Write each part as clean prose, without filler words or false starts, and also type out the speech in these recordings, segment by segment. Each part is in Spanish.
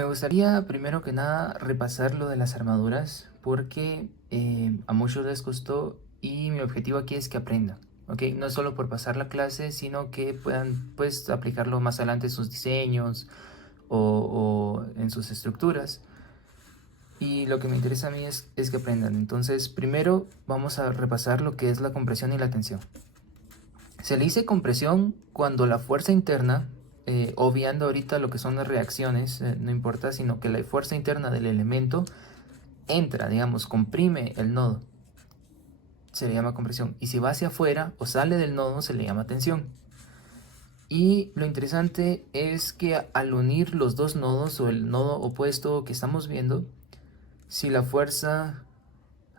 Me gustaría primero que nada repasar lo de las armaduras porque a muchos les costó y mi objetivo aquí es que aprendan, ¿ok? No solo por pasar la clase, sino que puedan pues aplicarlo más adelante en sus diseños o en sus estructuras. Y lo que me interesa a mí es que aprendan. Entonces, primero vamos a repasar lo que es la compresión y la tensión. Se le dice compresión cuando la fuerza interna, obviando ahorita lo que son las reacciones, no importa, sino que la fuerza interna del elemento entra, digamos, comprime el nodo, se le llama compresión. Y si va hacia afuera o sale del nodo, se le llama tensión. Y lo interesante es que al unir los dos nodos o el nodo opuesto que estamos viendo, si la fuerza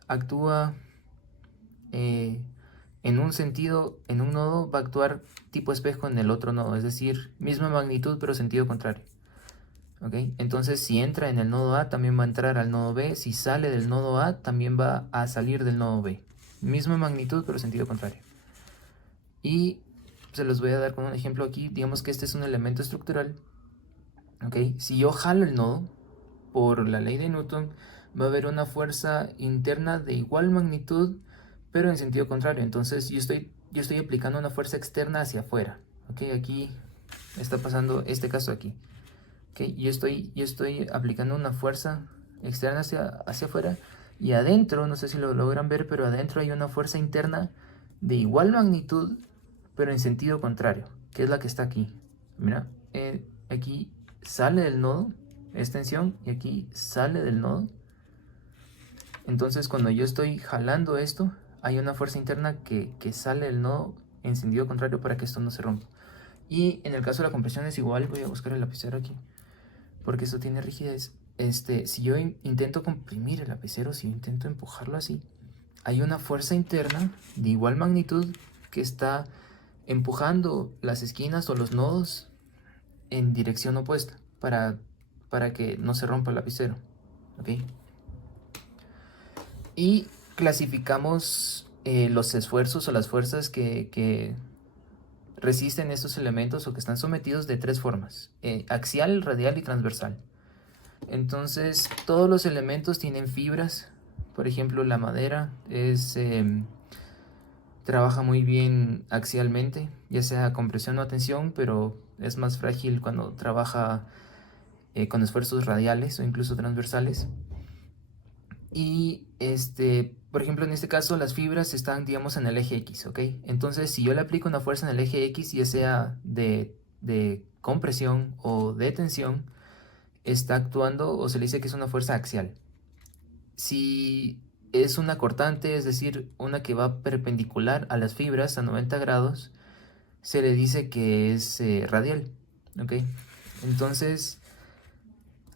actúa en un sentido, en un nodo, va a actuar tipo espejo en el otro nodo, es decir, misma magnitud pero sentido contrario. ¿Ok? Entonces si entra en el nodo A, también va a entrar al nodo B. Si sale del nodo A, también va a salir del nodo B. Misma magnitud pero sentido contrario. Y se los voy a dar con un ejemplo aquí. Digamos que este es un elemento estructural. ¿Ok? Si yo jalo el nodo, por la ley de Newton, va a haber una fuerza interna de igual magnitud pero en sentido contrario. Entonces yo estoy aplicando una fuerza externa hacia afuera. ¿Ok? Aquí está pasando este caso aquí. ¿Ok? Yo estoy aplicando una fuerza externa hacia afuera y adentro, no sé si lo logran ver, pero adentro hay una fuerza interna de igual magnitud pero en sentido contrario, que es la que está aquí. Mira, aquí sale del nodo, es tensión, y aquí sale del nodo. Entonces cuando yo estoy jalando esto, hay una fuerza interna que sale del nodo en sentido contrario para que esto no se rompa. Y en el caso de la compresión es igual. Voy a buscar el lapicero aquí, porque esto tiene rigidez. Si yo intento comprimir el lapicero, si yo intento empujarlo así, hay una fuerza interna de igual magnitud que está empujando las esquinas o los nodos en dirección opuesta para que no se rompa el lapicero. ¿Ok? Y clasificamos los esfuerzos o las fuerzas que resisten estos elementos o que están sometidos de tres formas: axial, radial y transversal. Entonces todos los elementos tienen fibras. Por ejemplo, la madera trabaja muy bien axialmente, ya sea compresión o tensión, pero es más frágil cuando trabaja con esfuerzos radiales o incluso transversales. Y por ejemplo, en este caso las fibras están, digamos, en el eje X, ¿ok? Entonces, si yo le aplico una fuerza en el eje X, ya sea de compresión o de tensión, está actuando, o se le dice que es una fuerza axial. Si es una cortante, es decir, una que va perpendicular a las fibras a 90 grados, se le dice que es radial, ¿ok? Entonces,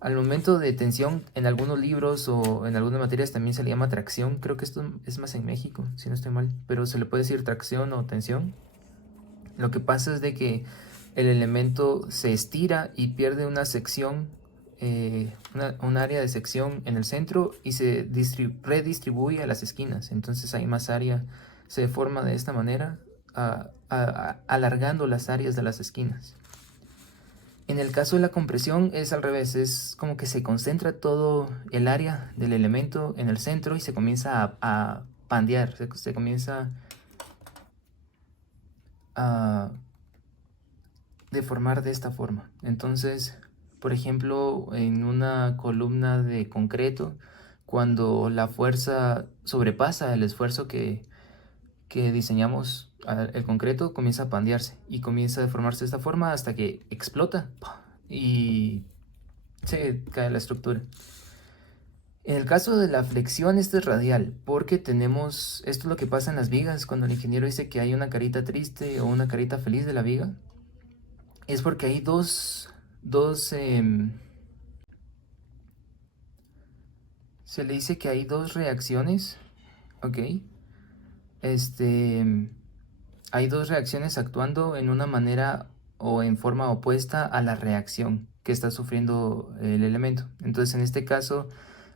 al momento de tensión, en algunos libros o en algunas materias también se le llama tracción. Creo que esto es más en México, si no estoy mal, pero se le puede decir tracción o tensión. Lo que pasa es de que el elemento se estira y pierde una sección, un área de sección en el centro, y se redistribuye a las esquinas. Entonces hay más área, se deforma de esta manera, alargando las áreas de las esquinas. En el caso de la compresión es al revés, es como que se concentra todo el área del elemento en el centro y se comienza a pandear, se comienza a deformar de esta forma. Entonces, por ejemplo, en una columna de concreto, cuando la fuerza sobrepasa el esfuerzo que diseñamos, el concreto comienza a pandearse y comienza a deformarse de esta forma hasta que explota y se cae la estructura. En el caso de la flexión, este es radial, porque tenemos, esto es lo que pasa en las vigas, cuando el ingeniero dice que hay una carita triste o una carita feliz de la viga, es porque hay se le dice que hay dos reacciones, ¿ok? Hay dos reacciones actuando en una manera o en forma opuesta a la reacción que está sufriendo el elemento. Entonces, en este caso,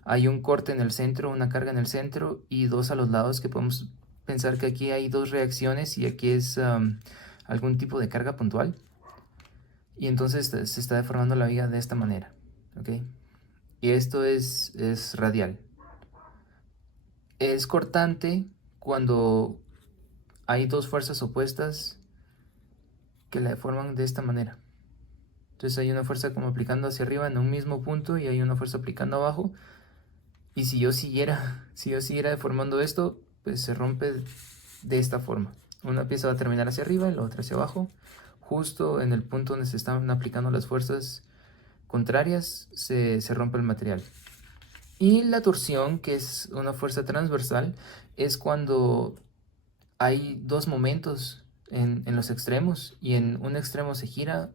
hay un corte en el centro, una carga en el centro y dos a los lados, que podemos pensar que aquí hay dos reacciones y aquí es algún tipo de carga puntual. Y entonces se está deformando la viga de esta manera. ¿ok? Y esto es radial. Es cortante cuando hay dos fuerzas opuestas que la forman de esta manera. Entonces hay una fuerza como aplicando hacia arriba en un mismo punto y hay una fuerza aplicando abajo. Y si yo siguiera deformando esto, pues se rompe de esta forma. Una pieza va a terminar hacia arriba y la otra hacia abajo. Justo en el punto donde se están aplicando las fuerzas contrarias, se rompe el material. Y la torsión, que es una fuerza transversal, es cuando hay dos momentos en los extremos y en un extremo se gira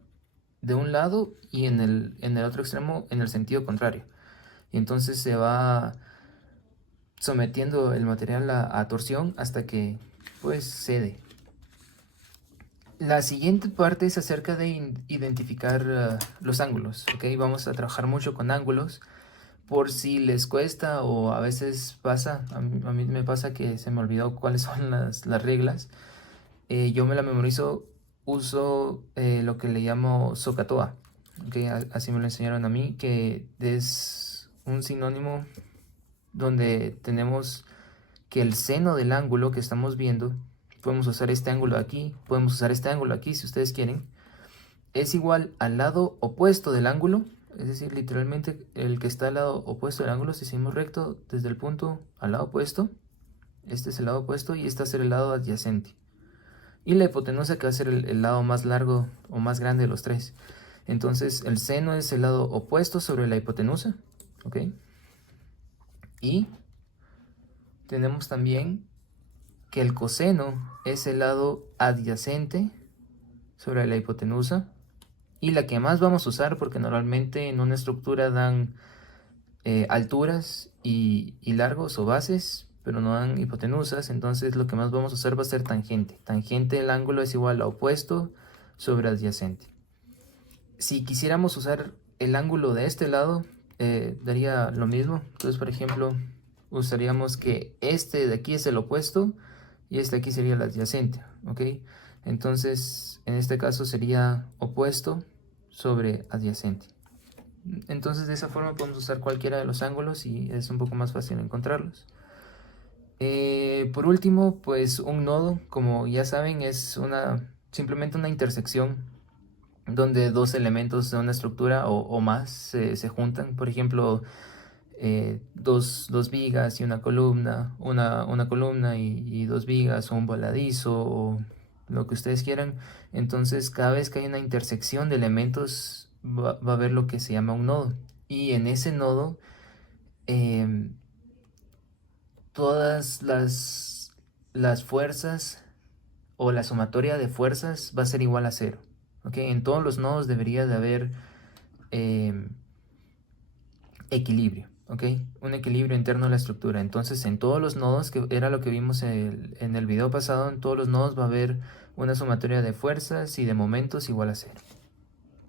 de un lado y en el otro extremo en el sentido contrario. Y entonces se va sometiendo el material a torsión hasta que pues cede. La siguiente parte es acerca de identificar los ángulos, ¿ok? Vamos a trabajar mucho con ángulos por si les cuesta o a veces pasa, a mí me pasa que se me olvidó cuáles son las reglas. Yo me la memorizo, uso lo que le llamo SOHCAHTOA, ¿okay? Así me lo enseñaron a mí, que es un sinónimo donde tenemos que el seno del ángulo que estamos viendo, podemos usar este ángulo aquí, podemos usar este ángulo aquí si ustedes quieren, es igual al lado opuesto del ángulo, es decir, literalmente el que está al lado opuesto del ángulo, si seguimos recto desde el punto al lado opuesto, este es el lado opuesto y este va a ser el lado adyacente. Y la hipotenusa que va a ser el lado más largo o más grande de los tres. Entonces el seno es el lado opuesto sobre la hipotenusa, ¿ok? Y tenemos también que el coseno es el lado adyacente sobre la hipotenusa y la que más vamos a usar porque normalmente en una estructura dan alturas y largos o bases, pero no dan hipotenusas, entonces lo que más vamos a usar va a ser tangente. Tangente del ángulo es igual a opuesto sobre adyacente. Si quisiéramos usar el ángulo de este lado, daría lo mismo. Entonces, por ejemplo, usaríamos que este de aquí es el opuesto y este aquí sería el adyacente, ¿ok? Entonces, en este caso sería opuesto sobre adyacente. Entonces, de esa forma podemos usar cualquiera de los ángulos y es un poco más fácil encontrarlos. Por último, pues un nodo, como ya saben, es simplemente una intersección donde dos elementos de una estructura o más se juntan. Por ejemplo, dos vigas y una columna, una columna y dos vigas o un voladizo o lo que ustedes quieran. Entonces cada vez que hay una intersección de elementos va a haber lo que se llama un nodo. Y en ese nodo todas las fuerzas o la sumatoria de fuerzas va a ser igual a 0. ¿Okay? En todos los nodos debería de haber equilibrio, ¿ok? Un equilibrio interno a la estructura. Entonces, en todos los nodos, que era lo que vimos en el video pasado, en todos los nodos va a haber una sumatoria de fuerzas y de momentos igual a 0.